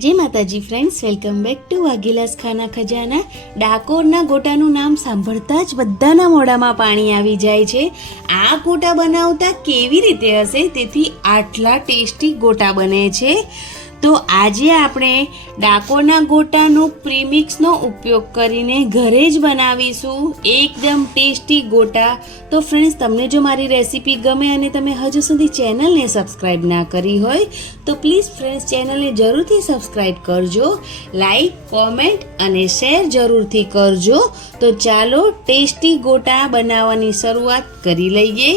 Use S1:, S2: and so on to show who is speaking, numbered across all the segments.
S1: Jai Mataji friends welcome back to વાઘીલાસ Khana ખજાના. ડાકોરના ગોટાનું નામ સાંભળતા જ બધાના મોઢામાં પાણી આવી જાય છે. આ ગોટા બનાવતા કેવી રીતે હશે? તેથી આટલા ટેસ્ટી ગોટા બને છે. તો આજે આપણે ડાકોરના ગોટાનું પ્રીમિક્સનો ઉપયોગ કરીને ઘરે જ બનાવીશું એકદમ ટેસ્ટી ગોટા. તો ફ્રેન્ડ્સ તમને જો મારી રેસીપી ગમે અને તમે હજુ સુધી ચેનલને સબસ્ક્રાઈબ ના કરી હોય, તો પ્લીઝ ફ્રેન્ડ્સ ચેનલને જરૂરથી સબસ્ક્રાઈબ કરજો. લાઈક કોમેન્ટ અને શેર જરૂરથી કરજો. તો ચાલો ટેસ્ટી ગોટા બનાવવાની શરૂઆત કરી લઈએ.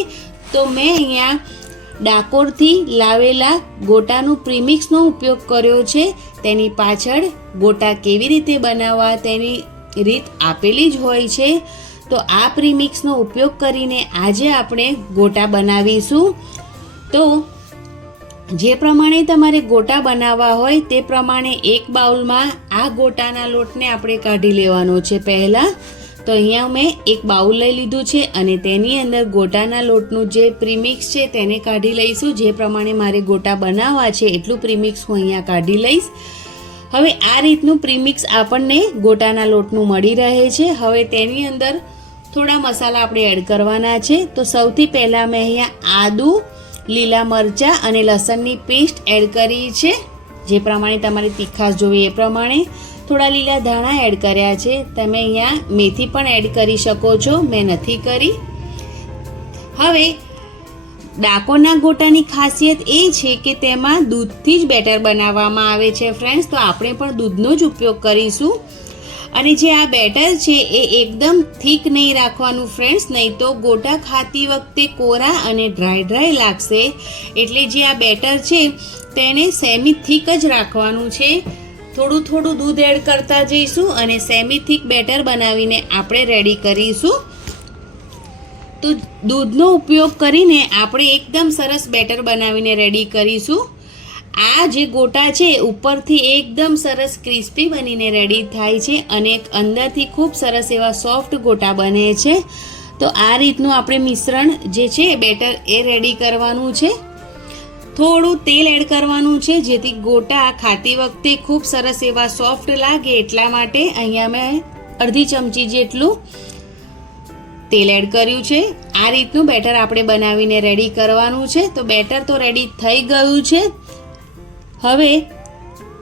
S1: તો મેં અહીંયા ડાકોરથી લાવેલા ગોટાનું પ્રીમિક્સનો ઉપયોગ કર્યો છે. તેની પાછળ ગોટા કેવી રીતે બનાવવા તેની રીત આપેલી જ હોય છે. તો આ પ્રીમિક્સનો ઉપયોગ કરીને આજે આપણે ગોટા બનાવીશું. તો જે પ્રમાણે તમારે ગોટા બનાવવા હોય તે પ્રમાણે એક બાઉલમાં આ ગોટાના લોટને આપણે કાઢી લેવાનો છે પહેલાં. તો અહીંયા મેં એક બાઉલ લઈ લીધું છે અને તેની અંદર ગોટાના લોટનું જે પ્રીમિક્સ છે તેને કાઢી લઈશું. જે પ્રમાણે મારે ગોટા બનાવવા છે એટલું પ્રીમિક્સ હું અહીંયા કાઢી લઈશ. હવે આ રીતનું પ્રીમિક્સ આપણને ગોટાના લોટનું મળી રહે છે. હવે તેની અંદર થોડા મસાલા આપણે એડ કરવાના છે. તો સૌથી પહેલાં મેં અહીંયા આદુ, લીલા મરચાં અને લસણની પેસ્ટ એડ કરી છે. જે પ્રમાણે તમારે તીખાશ જોઈએ એ પ્રમાણે થોડા લીલા ધાણા એડ કર્યા છે. તમે અહીંયા મેથી પણ એડ કરી શકો છો. મેં નથી કરી. હવે ડાકોરના ગોટાની ખાસિયત એ છે કે તેમાં દૂધથી જ બેટર બનાવવામાં આવે છે ફ્રેન્ડ્સ તો આપણે પણ દૂધનો જ ઉપયોગ કરીશું. અને જે આ બેટર છે, એ એકદમ થીક નહીં રાખવાનું ફ્રેન્ડ્સ નહીં તો ગોટા ખાતી વખતે કોરા અને ડ્રાય ડ્રાય લાગશે. એટલે જે આ બેટર છે, તેને સેમી થીક જ રાખવાનું છે. થોડું થોડું દૂધ એડ કરતા જઈશું અને સેમી થીક બેટર બનાવીને આપણે રેડી કરીશું. તો દૂધનો ઉપયોગ કરીને આપણે એકદમ સરસ બેટર બનાવીને રેડી કરીશું. આ જે ગોટા છે ઉપરથી એકદમ સરસ ક્રિસ્પી બનીને રેડી થાય છે અને અંદરથી ખૂબ સરસ એવા સોફ્ટ ગોટા બને છે. તો આ રીતનું આપણે મિશ્રણ જે છે બેટર એ રેડી કરવાનું છે. થોડું તેલ એડ કરવાનું છે, જેથી ગોટા ખાતી વખતે ખૂબ સરસ એવા સોફ્ટ લાગે એટલા માટે અહીંયા મેં અડધી ચમચી જેટલું તેલ એડ કર્યું છે. આ રીતનું બેટર આપણે બનાવીને રેડી કરવાનું છે. તો બેટર તો રેડી થઈ ગયું છે. હવે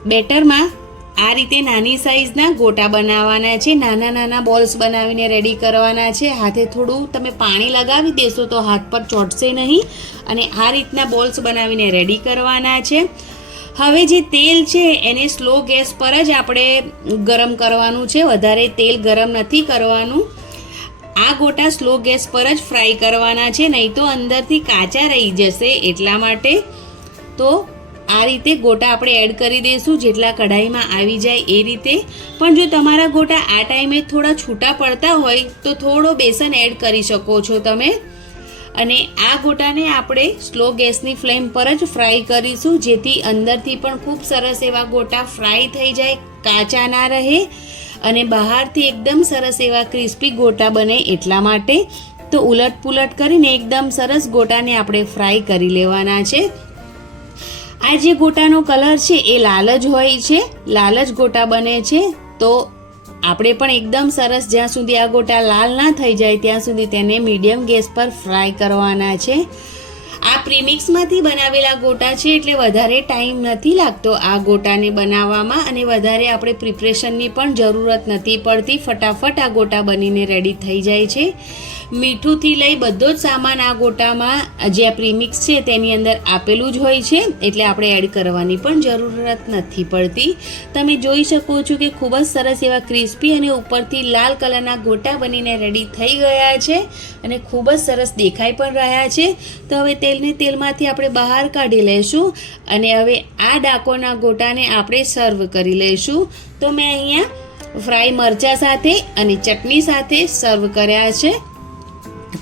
S1: બેટરમાં આ રીતે નાની સાઈઝના ગોટા બનાવવાના છે. નાના નાના બોલ્સ બનાવીને રેડી કરવાના છે. હાથે થોડું તમે પાણી લગાવી દેશો તો હાથ પર ચોટશે નહીં. અને આ રીતના બોલ્સ બનાવીને રેડી કરવાના છે. હવે જે તેલ છે એને સ્લો ગેસ પર જ આપણે ગરમ કરવાનું છે. વધારે તેલ ગરમ નથી કરવાનું. આ ગોટા સ્લો ગેસ પર જ ફ્રાય કરવાના છે. નહીં તો અંદરથી કાચા રહી જશે એટલા માટે. તો આ રીતે ગોટા આપણે એડ કરી દઈશું. જેટલા કઢાઈમાં આવી જાય એ રીતે. પણ જો તમારા ગોટા આ ટાઈમે થોડા છૂટા પડતા હોય, તો થોડો બેસન એડ કરી શકો છો તમે. અને આ ગોટાને આપણે સ્લો ગેસની ફ્લેમ પર જ ફ્રાય કરીશું, જેથી અંદરથી પણ ખૂબ સરસ એવા ગોટા ફ્રાય થઈ જાય, કાચા ના રહે અને બહારથી એકદમ સરસ એવા ક્રિસ્પી ગોટા બને એટલા માટે. તો ઉલટ પુલટ કરીને એકદમ સરસ ગોટાને આપણે ફ્રાય કરી લેવાના છે. આ જે ગોટાનો કલર છે એ લાલ જ હોય છે, લાલ જ ગોટા બને છે. તો આપણે પણ એકદમ સરસ જ્યાં સુધી આ ગોટા લાલ ના થઈ જાય ત્યાં સુધી તેને મીડિયમ ગેસ પર ફ્રાય કરવાના છે. આ પ્રીમિક્સમાંથી બનાવેલા ગોટા છે એટલે વધારે ટાઈમ નથી લાગતો આ ગોટાને બનાવવામાં અને વધારે આપણે પ્રિપરેશનની પણ જરૂરત નથી પડતી. ફટાફટ આ ગોટા બનીને રેડી થઈ જાય છે. મીઠુંથી લઈ બધો જ સામાન આ ગોટામાં, જે આ પ્રીમિક્સ છે તેની અંદર આપેલું જ હોય છે, એટલે આપણે એડ કરવાની પણ જરૂરત નથી પડતી. તમે જોઈ શકો છો કે ખૂબ જ સરસ એવા ક્રિસ્પી અને ઉપરથી લાલ કલરના ગોટા બનીને રેડી થઈ ગયા છે અને ખૂબ જ સરસ દેખાઈ પણ રહ્યા છે. તો હવે તેલને તેલમાંથી આપણે બહાર કાઢી લઈશું અને હવે આ ડાકોના ગોટાને આપણે સર્વ કરી લઈશું. તો મેં અહીંયા ફ્રાય મરચા સાથે અને ચટણી સાથે સર્વ કર્યા છે.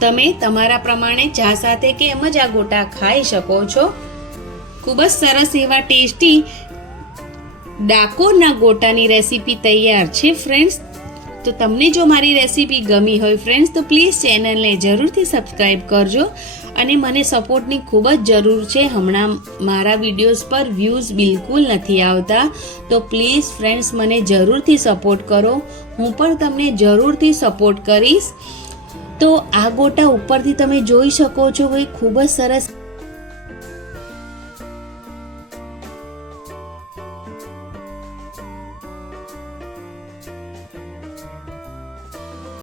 S1: તમે તમારા પ્રમાણે ચા સાથે કે એમ જ આ ગોટા ખાઈ શકો છો. ખૂબ જ સરસ એવા ટેસ્ટી ડાકોરના ગોટાની રેસીપી તૈયાર છે ફ્રેન્ડ્સ તો તમને જો મારી રેસીપી ગમી હોય ફ્રેન્ડ્સ તો પ્લીઝ ચેનલને જરૂરથી સબસ્ક્રાઈબ કરજો. અને મને સપોર્ટની ખૂબ જ જરૂર છે. હમણાં મારા વિડીયોઝ પર વ્યૂઝ બિલકુલ નથી આવતા. તો પ્લીઝ ફ્રેન્ડ્સ મને જરૂરથી સપોર્ટ કરો. હું પણ તમને જરૂરથી સપોર્ટ કરીશ. તો આ ગોટા ઉપરથી તમે જોઈ શકો છો ભાઈ, ખૂબ જ સરસ